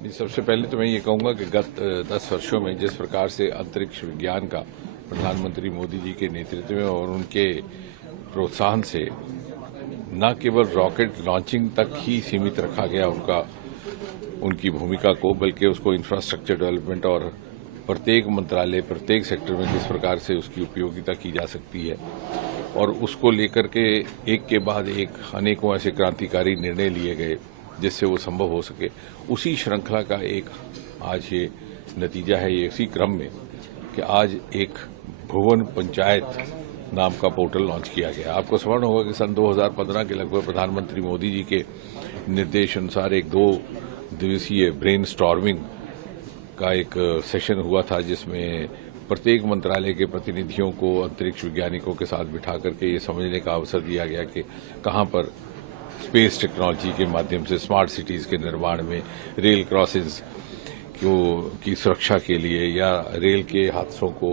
नहीं, सबसे पहले तो मैं ये कहूंगा कि गत 10 वर्षों में जिस प्रकार से अंतरिक्ष विज्ञान का प्रधानमंत्री मोदी जी के नेतृत्व में और उनके प्रोत्साहन से न केवल रॉकेट लॉन्चिंग तक ही सीमित रखा गया उनकी भूमिका को, बल्कि उसको इंफ्रास्ट्रक्चर डेवलपमेंट और प्रत्येक मंत्रालय, प्रत्येक सेक्टर में किस प्रकार से उसकी उपयोगिता की जा सकती है और उसको लेकर के एक के बाद एक अनेकों ऐसे क्रांतिकारी निर्णय लिए गए जिससे वो संभव हो सके। उसी श्रृंखला का एक आज ये नतीजा है, ये इसी क्रम में कि आज एक भुवन पंचायत नाम का पोर्टल लॉन्च किया गया। आपको स्मरण होगा कि सन 2015 के लगभग प्रधानमंत्री मोदी जी के निर्देश अनुसार एक 2 दिवसीय ब्रेन स्टॉर्मिंग का एक सेशन हुआ था, जिसमें प्रत्येक मंत्रालय के प्रतिनिधियों को अंतरिक्ष वैज्ञानिकों के साथ बिठा करके ये समझने का अवसर दिया गया कि कहां पर स्पेस टेक्नोलॉजी के माध्यम से स्मार्ट सिटीज के निर्माण में, रेल क्रॉसिंग्स की सुरक्षा के लिए या रेल के हादसों को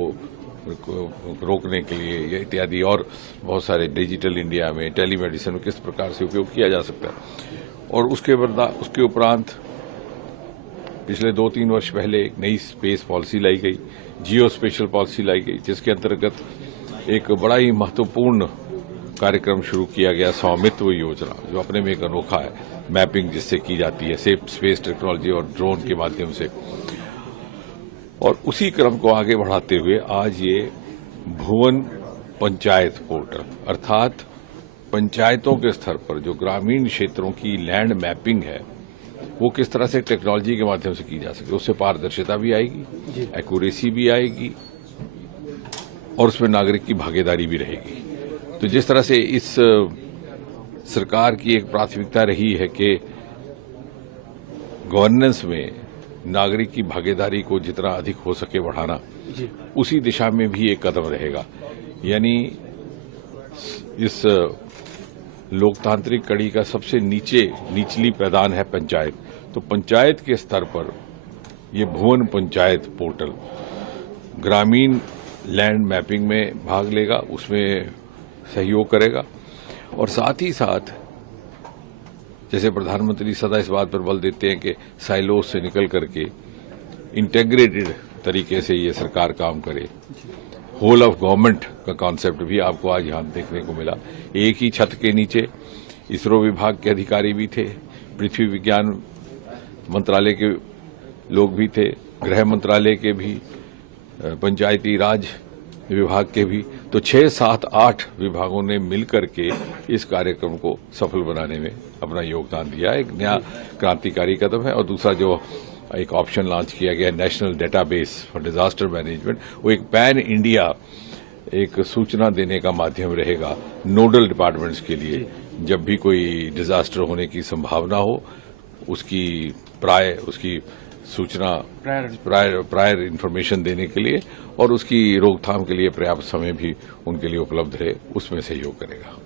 रोकने के लिए या इत्यादि और बहुत सारे डिजिटल इंडिया में, टेलीमेडिसिन में किस प्रकार से उपयोग किया जा सकता है। और उसके उपरांत पिछले 2-3 वर्ष पहले एक नई स्पेस पॉलिसी लाई गई, जियो स्पेशल पॉलिसी लाई गई, जिसके अंतर्गत एक बड़ा ही महत्वपूर्ण कार्यक्रम शुरू किया गया, स्वामित्व योजना, जो अपने में एक अनोखा है। मैपिंग जिससे की जाती है स्पेस टेक्नोलॉजी और ड्रोन के माध्यम से। और उसी क्रम को आगे बढ़ाते हुए आज ये भुवन पंचायत पोर्टल, अर्थात पंचायतों के स्तर पर जो ग्रामीण क्षेत्रों की लैंड मैपिंग है वो किस तरह से टेक्नोलॉजी के माध्यम से की जा सके। उससे पारदर्शिता भी आएगी, एक्यूरेसी भी आएगी और उसमें नागरिक की भागीदारी भी रहेगी। तो जिस तरह से इस सरकार की एक प्राथमिकता रही है कि गवर्नेंस में नागरिक की भागीदारी को जितना अधिक हो सके बढ़ाना, उसी दिशा में भी एक कदम रहेगा। यानी इस लोकतांत्रिक कड़ी का सबसे निचली पैदान है पंचायत। तो पंचायत के स्तर पर ये भुवन पंचायत पोर्टल ग्रामीण लैंड मैपिंग में भाग लेगा, उसमें सहयोग करेगा और साथ ही साथ जैसे प्रधानमंत्री सदा इस बात पर बल देते हैं कि साइलोज से निकल करके इंटेग्रेटेड तरीके से ये सरकार काम करे, होल ऑफ गवर्नमेंट का कॉन्सेप्ट भी आपको आज यहां देखने को मिला। एक ही छत के नीचे इसरो विभाग के अधिकारी भी थे, पृथ्वी विज्ञान मंत्रालय के लोग भी थे, गृह मंत्रालय के भी, पंचायती राज विभाग के भी। तो 6, 7, 8 विभागों ने मिलकर के इस कार्यक्रम को सफल बनाने में अपना योगदान दिया। एक नया क्रांतिकारी कदम है। और दूसरा जो एक ऑप्शन लॉन्च किया गया, national database for disaster management, वो एक पैन इंडिया एक सूचना देने का माध्यम रहेगा नोडल डिपार्टमेंट्स के लिए। जब भी कोई डिजास्टर होने की संभावना हो, उसकी सूचना प्रायर इन्फॉर्मेशन देने के लिए और उसकी रोकथाम के लिए पर्याप्त समय भी उनके लिए उपलब्ध रहे, उसमें सहयोग करेगा।